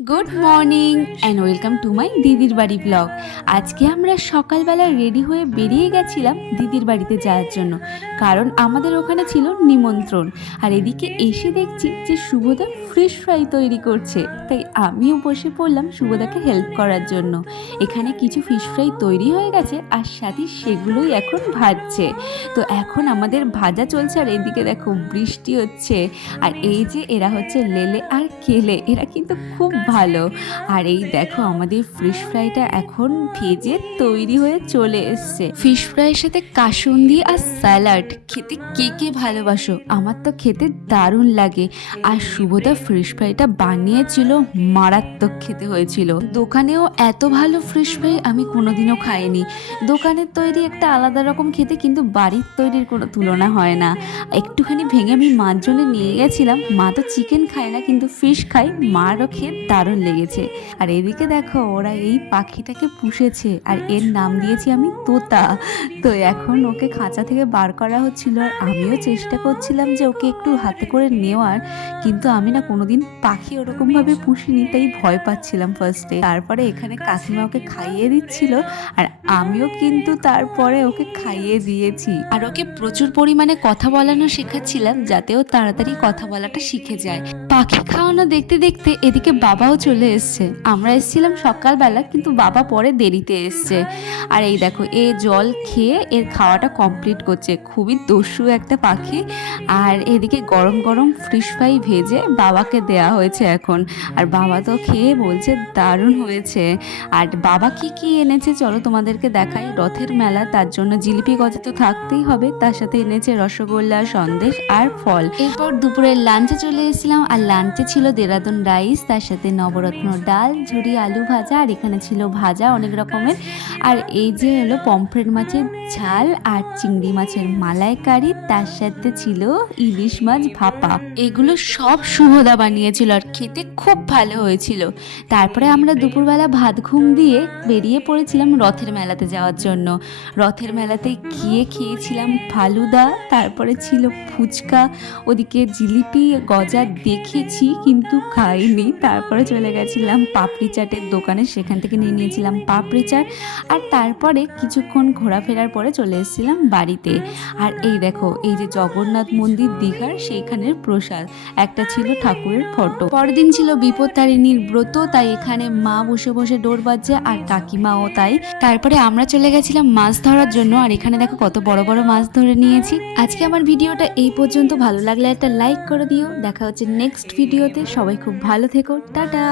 Good morning and welcome to my দিদির বাড়ি blog. আজকে আমরা সকালবেলা রেডি হয়ে বেরিয়ে গেছিলাম দিদির বাড়িতে যাওয়ার জন্য, কারণ আমাদের ওখানে ছিল নিমন্ত্রণ। আর এদিকে এসে দেখছি যে শুভদা ফিশ ফ্রাই তৈরি করছে, তাই আমিও বসে পড়লাম শুভদাকে হেল্প করার জন্য। এখানে কিছু ফিশ ফ্রাই তৈরি হয়ে গেছে আর সাথে সেগুলোই এখন ভাজছে। তো এখন আমাদের ভাজা চলছে আর এদিকে দেখো বৃষ্টি হচ্ছে। আর এই যে এরা হচ্ছে লেলে আর কেলে, এরা কিন্তু খুব ভালো। আর এই দেখো আমাদের ফিশ ফ্রাইটা এখন ভেজে তৈরি হয়ে চলে এসছে। ফিশ ফ্রাইয়ের সাথে কাসুন্দি আর স্যালাড খেতে কে কে ভালোবাসো, আমার তো খেতে দারুণ লাগে। আর শুভদা ফিশ ফ্রাইটা বানিয়েছিল, মারাত্মক খেতে হয়েছিল। দোকানেও এত ভালো ফিশ ফ্রাই আমি কোনোদিনও খাইনি। দোকানের তৈরি একটা আলাদা রকম খেতে, কিন্তু বাড়ির তৈরির কোনো তুলনা হয় না। একটুখানি ভেঙে আমি মার জন্য নিয়ে গেছিলাম, মা তো চিকেন খায় না কিন্তু ফিশ খায়, মারও খেয়ে দারুণ লেগেছে। আর এদিকে দেখো ওরা এই পাখিটাকে পুষেছে আর এর নাম দিয়েছি আমি তোতা। তো এখন ওকে খাঁচা থেকে বার করা হচ্ছিল আর আমিও চেষ্টা করছিলাম যে ওকে একটু হাতে করে নেওয়ার, কিন্তু আমি না কোনোদিন পাখি ওরকমভাবে পুষিনি, তাই ভয় পাচ্ছিলাম ফার্স্টে। তারপরে এখানে কাকিমা ওকে খাইয়ে দিচ্ছিল আর আমিও কিন্তু তারপরে ওকে খাইয়ে দিয়েছি। আর ওকে প্রচুর পরিমাণে কথা বলানো শেখাচ্ছিলাম, যাতে ও তাড়াতাড়ি কথা বলাটা শিখে যায়। পাখি খাওয়ানো দেখতে দেখতে এদিকে বাবাও চলে এসছে। আমরা এসেছিলাম সকালবেলা, কিন্তু বাবা পরে দেরিতে এসছে। আর এই দেখো এ জল খেয়ে এর খাওয়াটা কমপ্লিট করছে, খুবই দস্যু একটা পাখি। আর এদিকে গরম গরম ফিশ ফ্রাই ভেজে বাবাকে দেয়া হয়েছে এখন। আর বাবা তো খেয়ে বলছে দারুণ হয়েছে। আর বাবা কি কি এনেছে চলো তোমাদেরকে দেখাই। রথের মেলা, তার জন্য জিলিপি গজা তো থাকতেই হবে, তার সাথে এনেছে রসগোল্লা, সন্দেশ আর ফল। এরপর দুপুরের লাঞ্চে চলে এসেছিলাম, আর লাঞ্চে ছিল দেরাদুন রাইস, তার সাথে নবরত্ন ডাল, ঝুরি আলু ভাজা, আর এখানে ছিল ভাজা অনেক রকমের। আর এই যে হলো পমফ্রেট মাছের ঝাল আর চিংড়ি মাছের মালাইকারি, তার সাথে ছিল ইলিশ মাছ ভাপা। এগুলো সব শুভদা বানিয়েছিল আর খেতে খুব ভালো হয়েছিল। তারপরে আমরা দুপুরবেলা ভাত ঘুম দিয়ে বেরিয়ে পড়েছিলাম রথের মেলাতে যাওয়ার জন্য। রথের মেলাতে গিয়ে খেয়েছিলাম ফালুদা, তারপরে ছিল ফুচকা, ওদিকে জিলিপি গজা দেখেছি কিন্তু খাইনি। তারপরে চলে গেছিলাম পাপড়ি চাটের দোকানে, সেখান থেকে নিয়ে নিয়েছিলাম পাপড়ি চাট। আর তারপরে কিছুক্ষণ ঘোরাফেরার পরে চলে এসেছিলাম বাড়িতে। আর এই দেখো এই যে জগন্নাথ মন্দির দীঘার, সেইখানের প্রসাদ একটা ছিল ঠাকুরের ফটো। পরের দিন ছিল বিপত্তারিণীর ব্রত, তাই এখানে মা বসে বসে ডোর বাজছে আর কাকিমাও তাই। তারপরে আমরা চলে গেছিলাম মাছ ধরার জন্য, আর এখানে দেখো কত বড় বড় মাছ ধরে নিয়েছি। আজকে আমার ভিডিওটা এই পর্যন্ত, ভালো লাগলে একটা লাইক করে দিও। দেখা হচ্ছে নেক্সট ভিডিওতে, সবাই খুব ভালো থেকো, টাটা।